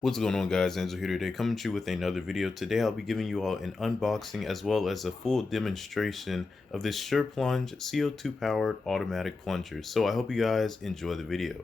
What's going on, guys? Angelo here today, coming to you with another video. Today I'll be giving you all an unboxing as well as a full demonstration of this SurePlunge CO2 powered automatic plunger. So I hope you guys enjoy the video.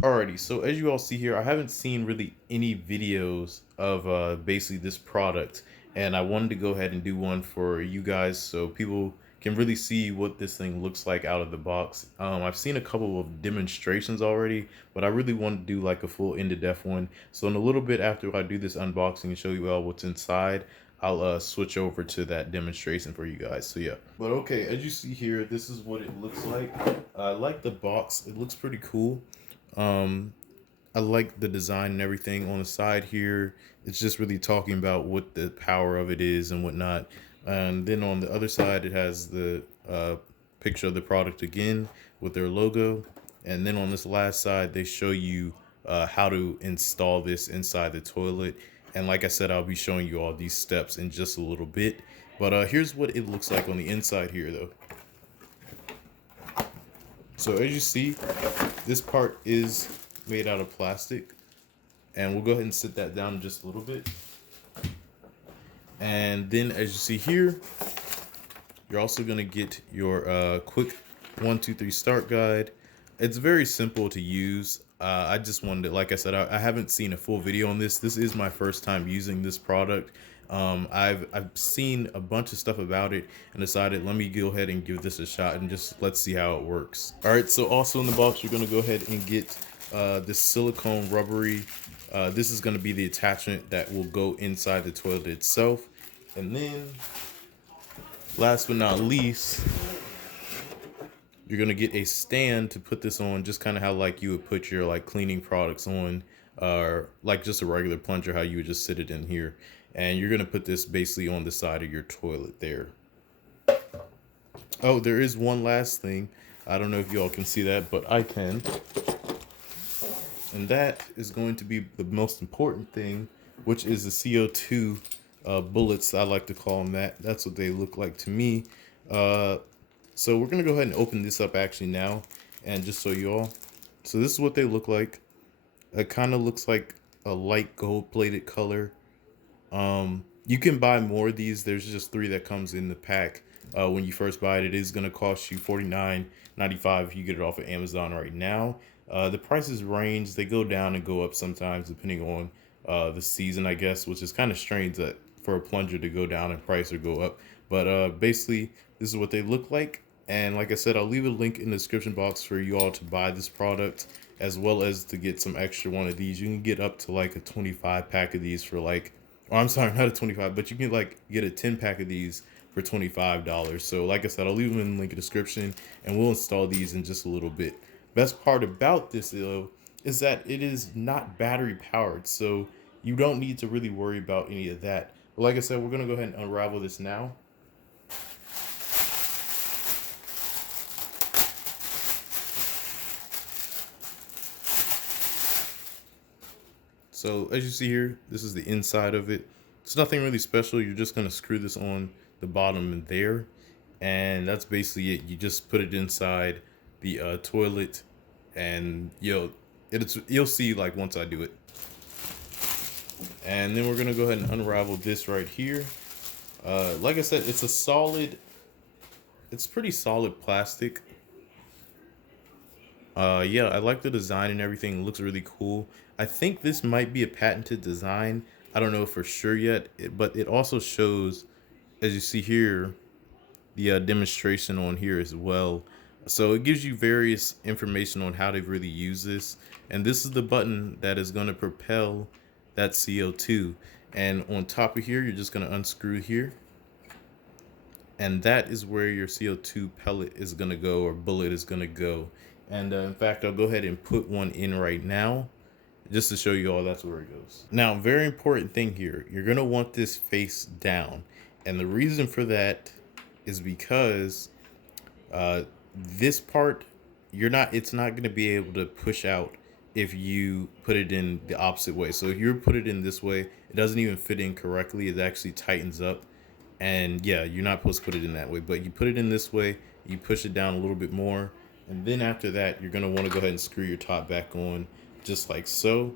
Alrighty, so as you all see here, I haven't seen really any videos of basically this product, and I wanted to go ahead and do one for you guys so people can really see what this thing looks like out of the box. I've seen a couple of demonstrations already, but I really want to do like a full into-depth one. So in a little bit after I do this unboxing and show you all what's inside, I'll switch over to that demonstration for you guys. So yeah. But okay, as you see here, this is what it looks like. I like the box. It looks pretty cool. Um, I like the design and everything on the side here. It's just really talking about what the power of it is and whatnot. And then on the other side, it has the picture of the product again with their logo. And then on this last side, they show you how to install this inside the toilet. And like I said, I'll be showing you all these steps in just a little bit. But here's what it looks like on the inside here, though. So as you see, this part is made out of plastic, and we'll go ahead and sit that down just a little bit. And then as you see here, you're also going to get your quick 1, 2, 3 start guide. It's very simple to use. I just wanted to, like I said, I haven't seen a full video on this. This is my first time using this product. I've seen a bunch of stuff about it and decided let me go ahead and give this a shot and just let's see how it works. All right, so also in the box, you're gonna go ahead and get this silicone rubbery. This is gonna be the attachment that will go inside the toilet itself. And then last but not least, you're gonna get a stand to put this on, just kind of how like you would put your like cleaning products on, or like just a regular plunger, how you would just sit it in here. And you're gonna put this basically on the side of your toilet there. Oh, there is one last thing. I don't know if y'all can see that, but I can. And that is going to be the most important thing, which is the CO2 bullets. I like to call them that. That's what they look like to me. So we're gonna go ahead and open this up actually now, and just show you all. So this is what they look like. It kind of looks like a light gold-plated color. You can buy more of these. There's just 3 that comes in the pack. When you first buy it, it is gonna cost you $49.95 if you get it off of Amazon right now. The prices range. They go down and go up sometimes depending on the season, I guess, which is kind of strange that for a plunger to go down in price or go up. But basically, this is what they look like. And like I said, I'll leave a link in the description box for you all to buy this product, as well as to get some extra one of these. You can get up to like a 25 pack of these for like, oh, I'm sorry, not a 25, but you can like get a 10 pack of these for $25. So like I said, I'll leave them in the link in the description, and we'll install these in just a little bit. Best part about this though is that it is not battery powered, so you don't need to really worry about any of that. But like I said, we're gonna go ahead and unravel this now. So as you see here, this is the inside of it. It's nothing really special. You're just gonna screw this on the bottom and there, and that's basically it. You just put it inside the toilet, and you'll see like once I do it. And then we're gonna go ahead and unravel this right here. Like I said, it's pretty solid plastic. Yeah, I like the design and everything. It looks really cool. I think this might be a patented design. I don't know for sure yet, but it also shows, as you see here, the demonstration on here as well. So it gives you various information on how to really use this. And this is the button that is going to propel that CO2. And on top of here, you're just going to unscrew here. And that is where your CO2 pellet is going to go, or bullet is going to go. And in fact, I'll go ahead and put one in right now just to show you all that's where it goes. Now, very important thing here, you're going to want this face down. And the reason for that is because this part, it's not going to be able to push out if you put it in the opposite way. So if you put it in this way, it doesn't even fit in correctly. It actually tightens up. And yeah, you're not supposed to put it in that way, but you put it in this way, you push it down a little bit more, and then after that, you're gonna wanna go ahead and screw your top back on, just like so.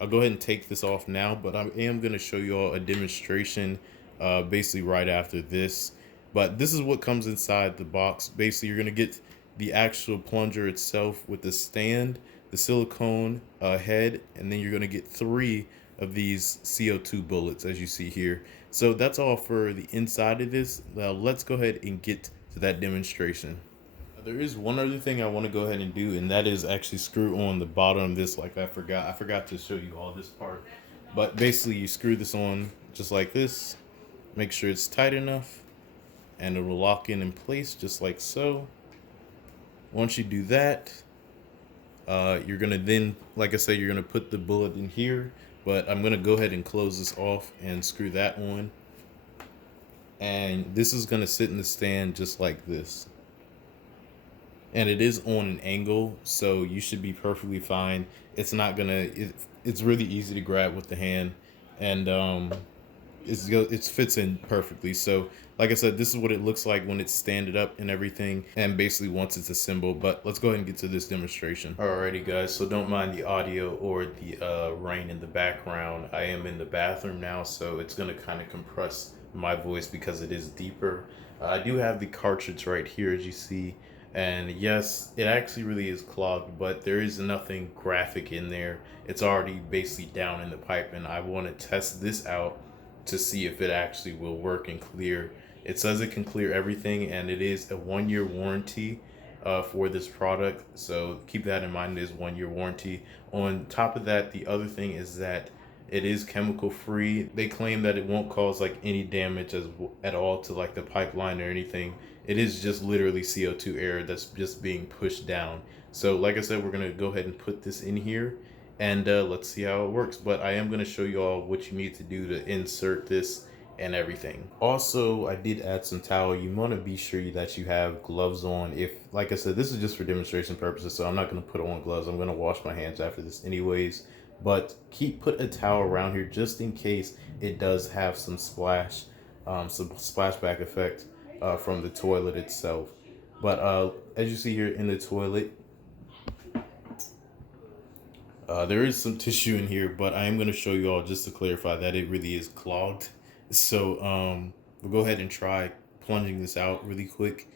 I'll go ahead and take this off now, but I am gonna show you all a demonstration basically right after this. But this is what comes inside the box. Basically, you're gonna get the actual plunger itself with the stand, the silicone head, and then you're gonna get 3 of these CO2 bullets, as you see here. So that's all for the inside of this. Now let's go ahead and get to that demonstration. There is one other thing I want to go ahead and do, and that is actually screw on the bottom of this. Like I forgot to show you all this part. But basically, you screw this on just like this. Make sure it's tight enough, and it will lock in place just like so. Once you do that, you're gonna then, like I said, you're gonna put the bullet in here. But I'm gonna go ahead and close this off and screw that on. And this is gonna sit in the stand just like this. And it is on an angle, so you should be perfectly fine. It's not gonna. It's really easy to grab with the hand, and it fits in perfectly. So, like I said, this is what it looks like when it's standing up and everything, and basically once it's assembled. But let's go ahead and get to this demonstration. Alrighty, guys. So don't mind the audio or the rain in the background. I am in the bathroom now, so it's gonna kind of compress my voice because it is deeper. I do have the cartridge right here, as you see. And yes, it actually really is clogged, but there is nothing graphic in there. It's already basically down in the pipe, and I want to test this out to see if it actually will work and clear. It says it can clear everything, and it is a 1-year warranty for this product. So keep that in mind, it is 1-year warranty. On top of that, the other thing is that it is chemical free. They claim that it won't cause like any damage at all to like the pipeline or anything. It is just literally CO2 air that's just being pushed down. So like I said, we're gonna go ahead and put this in here, and let's see how it works. But I am gonna show you all what you need to do to insert this and everything. Also, I did add some towel. You want to be sure that you have gloves on. If, like I said, this is just for demonstration purposes, so I'm not gonna put on gloves. I'm gonna wash my hands after this anyways. But put a towel around here just in case it does have some splashback effect from the toilet itself. But as you see here in the toilet, there is some tissue in here, but I am going to show you all just to clarify that it really is clogged. So we'll go ahead and try plunging this out really quick.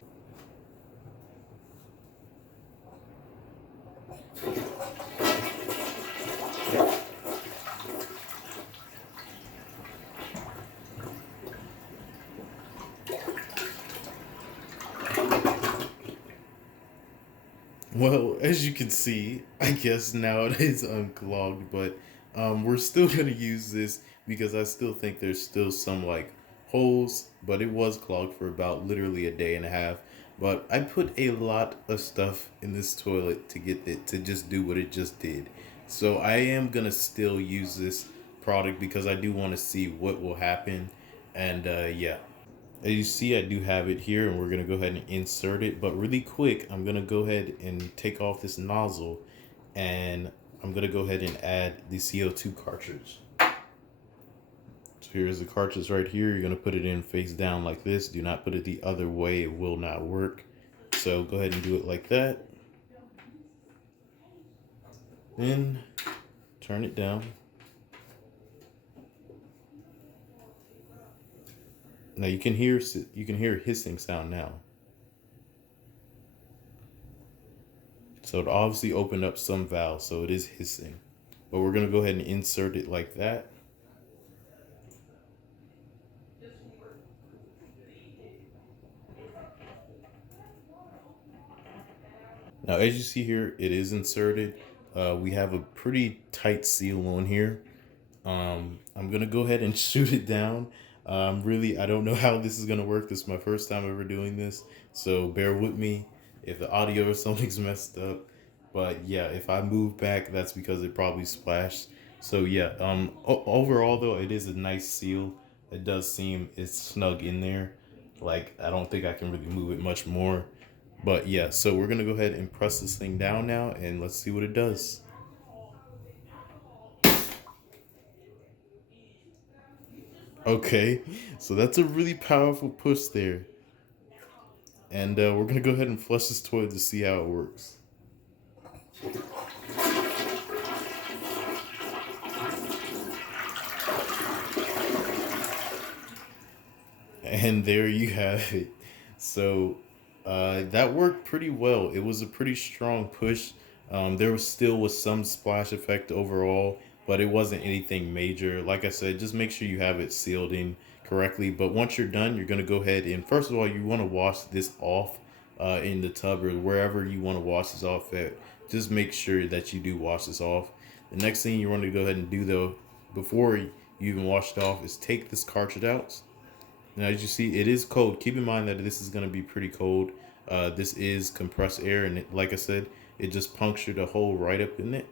Well, as you can see, I guess now it is unclogged, but we're still gonna use this because I still think there's still some like holes, but it was clogged for about literally a day and a half. But I put a lot of stuff in this toilet to get it to just do what it just did. So I am gonna still use this product because I do want to see what will happen. And yeah. As you see, I do have it here, and we're going to go ahead and insert it. But really quick, I'm going to go ahead and take off this nozzle, and I'm going to go ahead and add the CO2 cartridge. So here's the cartridge right here. You're going to put it in face down like this. Do not put it the other way. It will not work. So go ahead and do it like that. Then turn it down. Now you can hear a hissing sound now. So it obviously opened up some valve, so it is hissing. But we're gonna go ahead and insert it like that. Now as you see here, it is inserted. We have a pretty tight seal on here. I'm gonna go ahead and shoot it down. I don't know how this is gonna work. This is my first time ever doing this, so bear with me if the audio or something's messed up. But yeah, if I move back, that's because it probably splashed. So yeah, overall though, it is a nice seal. It does seem it's snug in there. Like, I don't think I can really move it much more. But yeah, so we're gonna go ahead and press this thing down now, and let's see what it does. Okay, so that's a really powerful push there. And we're gonna go ahead and flush this toilet to see how it works. And there you have it. So that worked pretty well. It was a pretty strong push. There was some splash effect overall, but it wasn't anything major. Like I said, just make sure you have it sealed in correctly. But once you're done, you're gonna go ahead and first of all, you want to wash this off in the tub or wherever you want to wash this off at. Just make sure that you do wash this off. The next thing you want to go ahead and do though, before you even wash it off, is take this cartridge out. Now, as you see, it is cold. Keep in mind that this is going to be pretty cold. This is compressed air, and like I said, it just punctured a hole right up in it.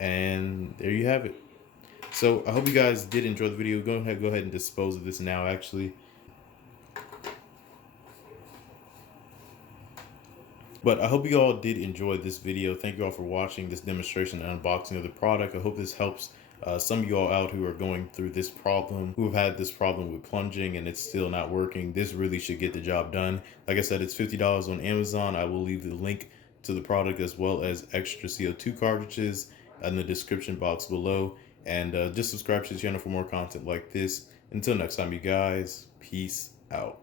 And there you have it. So I hope you guys did enjoy the video. Go ahead and dispose of this now, actually. But I hope you all did enjoy this video. Thank you all for watching this demonstration and unboxing of the product. I hope this helps some of you all out who are going through this problem, who have had this problem with plunging and it's still not working. This really should get the job done. Like I said, it's $50 on Amazon. I will leave the link to the product as well as extra CO2 cartridges in the description box below. And just subscribe to the channel for more content like this. Until next time, you guys, peace out.